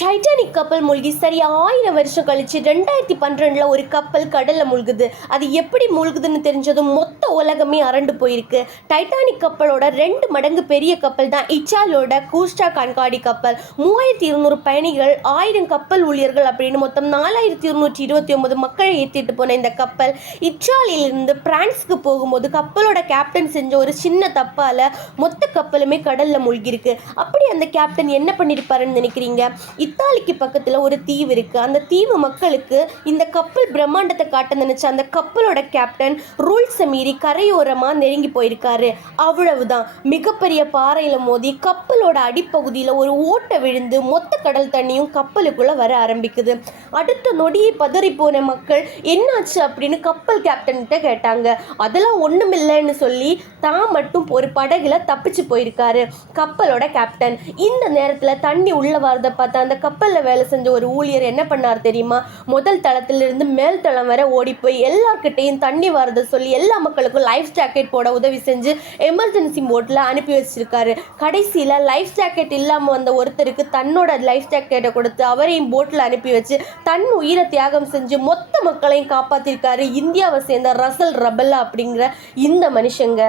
Titanic கப்பல் மூழ்கி சரியா 1000 வருஷம் கழிச்சு 2012 ஒரு கப்பல் கடல்ல மூழ்குது. அது எப்படி மூழ்குதுன்னு தெரிஞ்சதும் மொத்த உலகமே அரண்டு போயிருக்கு. டைட்டானிக் கப்பலோட 2 மடங்கு பெரிய கப்பல் தான் இச்சாலோட கூஸ்டா கண்காடி கப்பல். 3200 பயணிகள், 1000 கப்பல் ஊழியர்கள் அப்படின்னு மொத்தம் 4229 மக்களை ஏற்றிட்டு போன இந்த கப்பல் இச்சாலிலிருந்து பிரான்ஸ்க்கு போகும்போது கப்பலோட கேப்டன் செஞ்ச ஒரு சின்ன தப்பால மொத்த கப்பலுமே கடல்ல மூழ்கிருக்கு. அப்படி அந்த கேப்டன் என்ன பண்ணிருப்பாருன்னு நினைக்கிறீங்க? இத்தாலிக்கு பக்கத்துல ஒரு தீவு இருக்கு. அந்த தீவு மக்களுக்கு இந்த கப்பல் பிரம்மாண்டத்தை காட்ட நினைச்ச அந்த கப்பலோட கேப்டன் ரூல்ஸை மீறி கரையோரமா நெருங்கி போயிருக்காரு. அவ்வளவுதான், மிகப்பெரிய பாறையில மோதி கப்பலோட அடிப்பகுதியில ஒரு ஓட்டை விழுந்து மொத்த கடல் தண்ணியும் கப்பலுக்குள்ள வர ஆரம்பிக்குது. அடுத்த நொடியை பதறி போன மக்கள் என்னாச்சு அப்படின்னு கப்பல் கேப்டன் கிட்ட கேட்டாங்க. அதெல்லாம் ஒண்ணுமில்லைன்னு சொல்லி தான் மட்டும் ஒரு படகுல தப்பிச்சு போயிருக்காரு கப்பலோட கேப்டன். இந்த நேரத்துல தண்ணி உள்ள வரத பார்த்தா அந்த கப்பலில் வேலை செஞ்ச ஒரு ஊழியர் என்ன பண்ணார் தெரியுமா? முதல் தளத்திலிருந்து மேல் தளம் வரை ஓடி போய் எல்லார்கிட்டையும் தண்ணி வரதை சொல்லி எல்லா மக்களுக்கும் லைஃப் ஜாக்கெட் போட உதவி செஞ்சு எமர்ஜென்சி போட்டில் அனுப்பி வச்சிருக்காரு. கடைசியில் லைஃப் ஜாக்கெட் இல்லாமல் வந்த ஒருத்தருக்கு தன்னோட லைஃப் ஜாக்கெட்டை கொடுத்து அவரையும் போட்டில் அனுப்பி வச்சு தன் உயிரை தியாகம் செஞ்சு மொத்த மக்களையும் காப்பாற்றிருக்காரு இந்தியாவை சேர்ந்த ரசல் ரபல்லா அப்படிங்கிற இந்த மனுஷங்க.